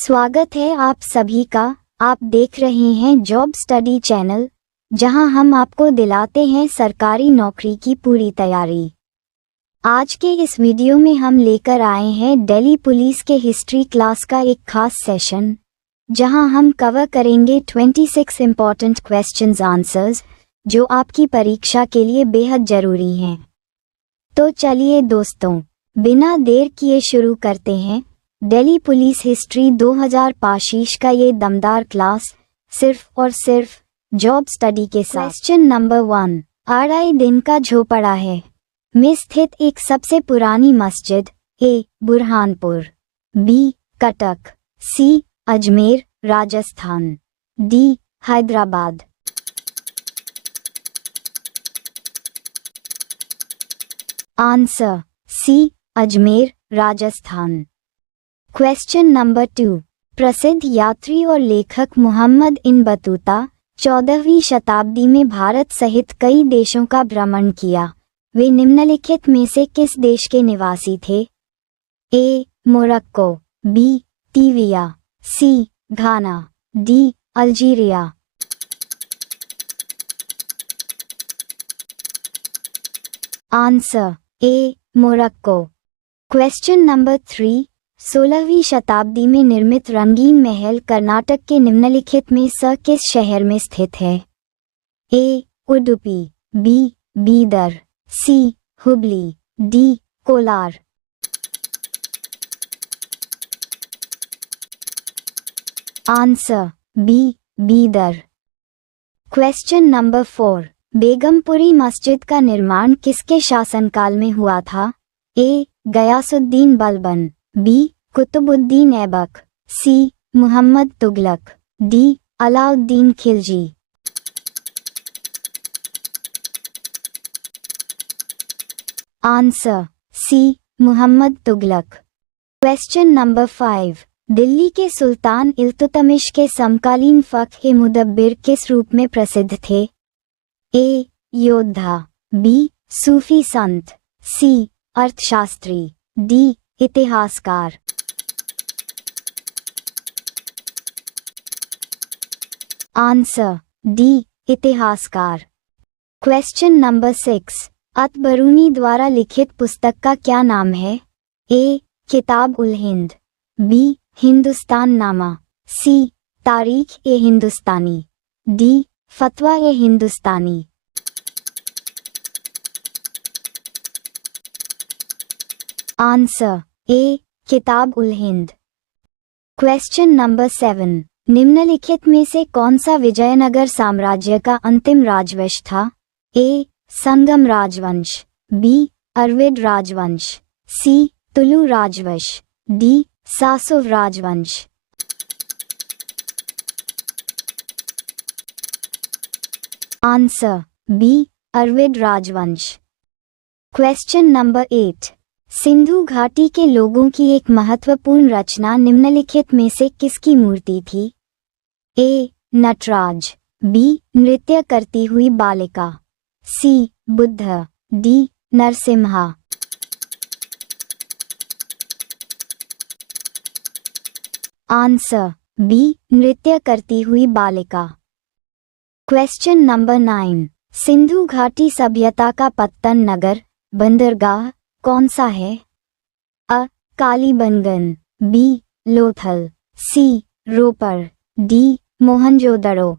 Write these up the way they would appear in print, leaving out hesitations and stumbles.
स्वागत है आप सभी का। आप देख रहे हैं जॉब स्टडी चैनल, जहां हम आपको दिलाते हैं सरकारी नौकरी की पूरी तैयारी। आज के इस वीडियो में हम लेकर आए हैं दिल्ली पुलिस के हिस्ट्री क्लास का एक खास सेशन, जहां हम कवर करेंगे 26 इम्पॉर्टेंट क्वेश्चंस आंसर्स जो आपकी परीक्षा के लिए बेहद जरूरी हैं। तो चलिए दोस्तों, बिना देर किए शुरू करते हैं दिल्ली पुलिस हिस्ट्री 2025 का ये दमदार क्लास, सिर्फ और सिर्फ जॉब स्टडी के साथ। क्वेश्चन नंबर 1, आरआई दिन का झोपड़ा है में स्थित एक सबसे पुरानी मस्जिद? A Burhanpur, B Cuttack, C Ajmer Rajasthan, D Hyderabad. Answer C Ajmer Rajasthan. Question number 2, प्रसिद्ध यात्री और लेखक मोहम्मद इब्न बतूता 14वीं शताब्दी में भारत सहित कई देशों का भ्रमण किया। वे निम्नलिखित में से किस देश के निवासी थे? ए मोरक्को, बी तीविया, C Ghana, D Algeria. Answer A Morocco. Question number 3, 16वीं शताब्दी में निर्मित रंगीन महल कर्नाटक के निम्नलिखित में से किस शहर में स्थित है? A Udupi, B Bidar, C Hubli, D Kolar. Answer B Bidar. Question number 4, Begumpuri मस्जिद का निर्माण किसके शासनकाल में हुआ था? A Ghiyasuddin Balban, B Qutubuddin Aibak, C Muhammad Tughlaq, D Alauddin Khilji. Answer C Muhammad Tughlaq. Question number 5, Delhi के सुल्तान इल्तुतमिश के समकालीन फ़क़्ह मुदब्बिर किस रूप में प्रसिद्ध थे? ए योद्धा, बी सूफी संत, सी अर्थशास्त्री, डी इतिहासकार। आंसर डी इतिहासकार। क्वेश्चन नंबर 6, अत-बरूनी द्वारा लिखित पुस्तक का क्या नाम है? ए किताब उल हिंद, बी हिंदुस्तान नामा, सी तारीख ए हिंदुस्तानी, डी फतवा ए हिंदुस्तानी। आंसर ए किताब उल हिंद। क्वेश्चन नंबर 7, निम्नलिखित में से कौन सा विजयनगर साम्राज्य का अंतिम राजवंश था? ए संगम राजवंश, बी अरविड राजवंश, सी तुलु राजवंश, डी सासुव राजवंश। आंसर बी अरविड राजवंश। क्वेश्चन नंबर 8, सिंधु घाटी के लोगों की एक महत्वपूर्ण रचना निम्नलिखित में से किसकी मूर्ति थी? ए नटराज, बी नृत्य करती हुई बालिका, C Buddha, D Narasimha. Answer B नृत्य करती हुई बालिका। क्वेश्चन नंबर 9, सिंधु घाटी सभ्यता का पत्तन नगर बंदरगाह कौन सा है? A Kalibangan, B Lothal, C Ropar, D Mohenjodaro.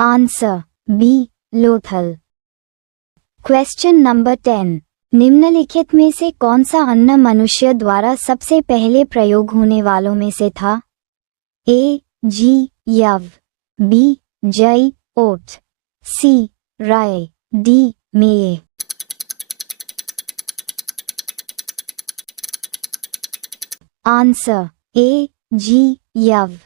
Answer B Lothal. Question number 10, निम्नलिखित में से कौन सा अन्न मनुष्य द्वारा सबसे पहले प्रयोग होने वालों में से था? ए जी यव, बी जई ओट, सी राय, डी मेये। आंसर ए जी यव।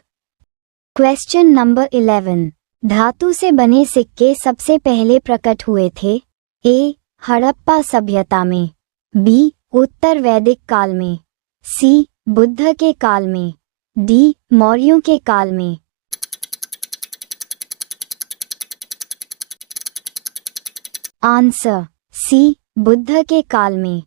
क्वेश्चन नंबर 11, धातु से बने सिक्के सबसे पहले प्रकट हुए थे? ए हड़प्पा सभ्यता में, बी उत्तर वैदिक काल में, सी बुद्ध के काल में, डी मौर्यों के काल में। आंसर सी बुद्ध के काल में।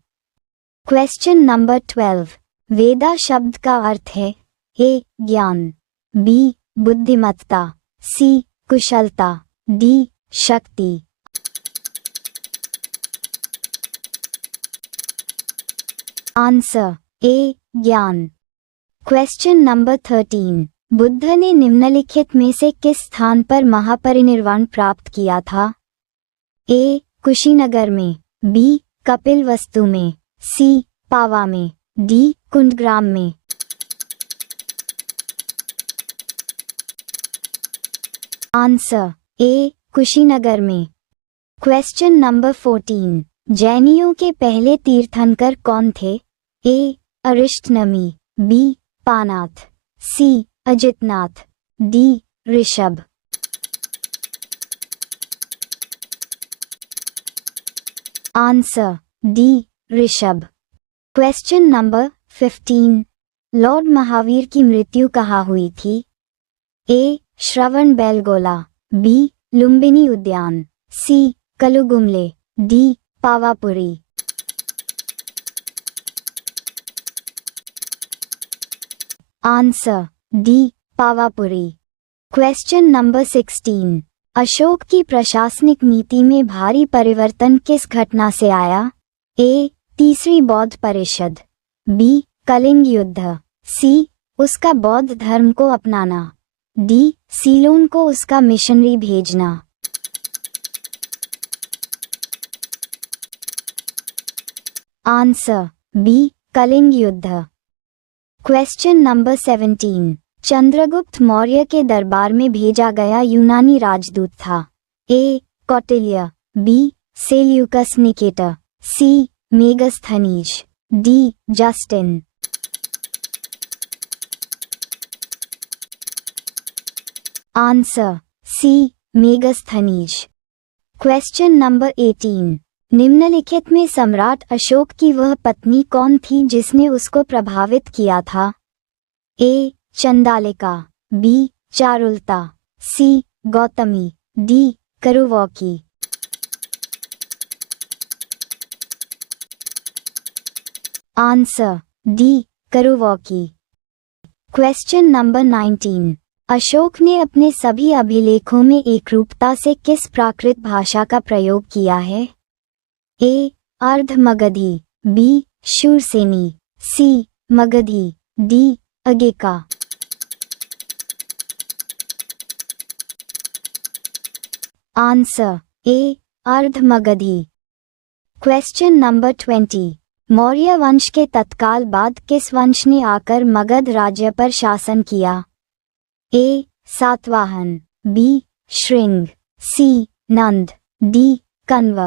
Question number 12। वेदा शब्द का अर्थ है ए ज्ञान, बी बुद्धिमत्ता, सी कुशलता, डी शक्ति। आंसर ए ज्ञान। Question number 13। बुद्ध ने निम्नलिखित में से किस स्थान पर महापरिनिर्वाण प्राप्त किया था? ए कुशीनगर में, बी कपिलवस्तु में, सी पावा में, डी कुंडग्राम में। आंसर ए कुशीनगर में। Question number 14। जैनियों के पहले तीर्थंकर कौन थे? ए अरिष्टनेमी, बी पानाथ, C Ajitnath, D Rishabh. Answer D Rishabh. Question number 15। Lord Mahavir की मृत्यु कहाँ हुई थी? ए श्रवण बेलगोला, बी लुम्बिनी उद्यान, C Kalugumalai, D Pawapuri. Answer D Pawapuri. Question number 16। Ashok की प्रशासनिक नीति में भारी परिवर्तन किस घटना से आया? ए तीसरी बौद्ध परिषद, बी कलिंग युद्ध, सी उसका बौद्ध धर्म को अपनाना, डी सीलोन को उसका मिशनरी भेजना। आंसर बी कलिंग युद्ध। Question number 17। चंद्रगुप्त मौर्य के दरबार में भेजा गया यूनानी राजदूत था? A Kautilya, B Seleucus Nicator, C Megasthenes, D Justin. Answer C Megasthenes. Question number 18। निम्नलिखित में सम्राट अशोक की वह पत्नी कौन थी जिसने उसको प्रभावित किया था? A Chandalika, B Charulata, C Gautami, D Karuvaki. Answer D Karuvaki. Question number 19। Ashok ने अपने सभी अभिलेखों में एकरूपता से किस प्राकृत भाषा का प्रयोग किया है? A Ardha Magadhi, B Shauraseni, C Magadhi, D अगेका। Answer A Ardha Magadhi. Question number 20। Maurya वंश के तत्काल बाद किस वंश ने आकर मगध राज्य पर शासन किया? A Satavahana, B Shunga, C Nanda, D Kanva.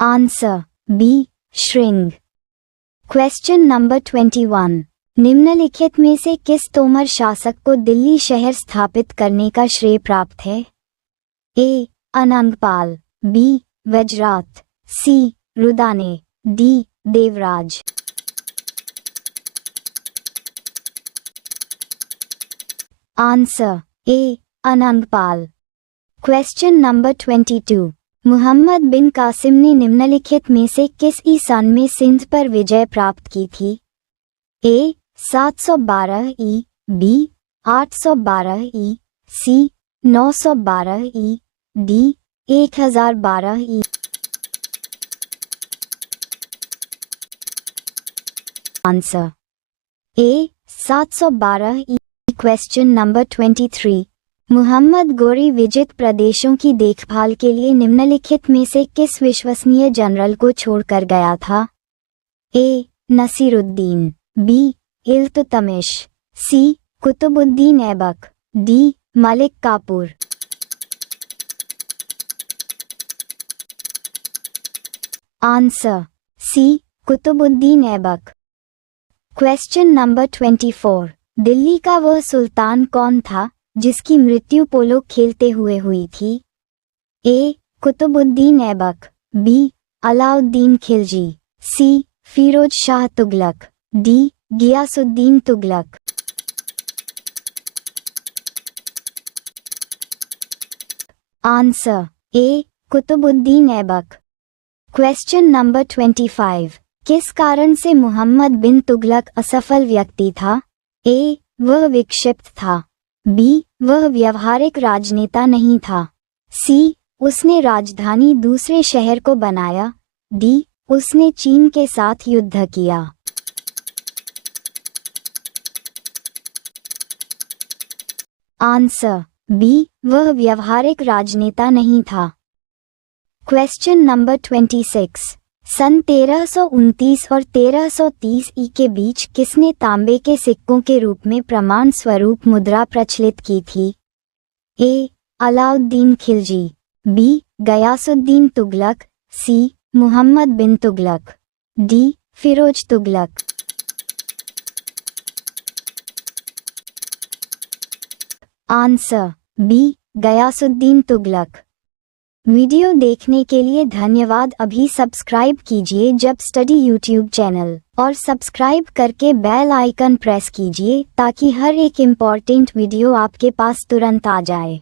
Answer B Shunga. Question number 21। निम्नलिखित में से किस तोमर शासक को दिल्ली शहर स्थापित करने का श्रेय प्राप्त है? A Anangpal, B Vajrat, C रुदाने, D Devraj. Answer A Anangpal. Question number 22। Muhammad bin Qasim ने निम्नलिखित में से किस ई सन में सिंध पर विजय प्राप्त की थी? ए 712 ई, बी 812 ई, सी 912 ई, डी 1012 ई। आंसर ए 712 ई। Question number 23। मुहम्मद गोरी विजित प्रदेशों की देखभाल के लिए निम्नलिखित में से किस विश्वसनीय जनरल को छोड़कर गया था? A Nasiruddin, B Iltutmish, C Qutubuddin Aibak, D Malik Kafur. Answer C Qutubuddin Aibak. Question number 24। Delhi का वह सुल्तान कौन था जिसकी मृत्यु पोलो खेलते हुए हुई थी? A Qutubuddin Aibak, B Alauddin Khilji, C Firoz Shah Tughlaq, D Ghiyasuddin Tughlaq. Answer A Qutubuddin Aibak. Question number 25, किस कारण से मोहम्मद बिन तुगलक असफल व्यक्ति था? ए, वह विक्षिप्त था। बी, वह व्यवहारिक राजनेता नहीं था। सी, उसने राजधानी दूसरे शहर को बनाया। डी, उसने चीन के साथ युद्ध किया। आंसर बी, वह व्यवहारिक राजनेता नहीं था। क्वेश्चन नंबर 26, सन 1329 और 1330 ई के बीच किसने तांबे के सिक्कों के रूप में प्रमाण स्वरूप मुद्रा प्रचलित की थी? A, Alauddin Khilji. B, Ghiyasuddin Tughlaq. C, Muhammad bin Tughlaq. D, Firoz Tughlaq. Answer B, Ghiyasuddin Tughlaq. Video देखने के लिए धन्यवाद। अभी सब्सक्राइब कीजिए जब स्टडी यूट्यूब चैनल और सब्सक्राइब करके बेल आइकन प्रेस कीजिए ताकि हर एक इम्पॉर्टेंट वीडियो आपके पास तुरंत आ जाए।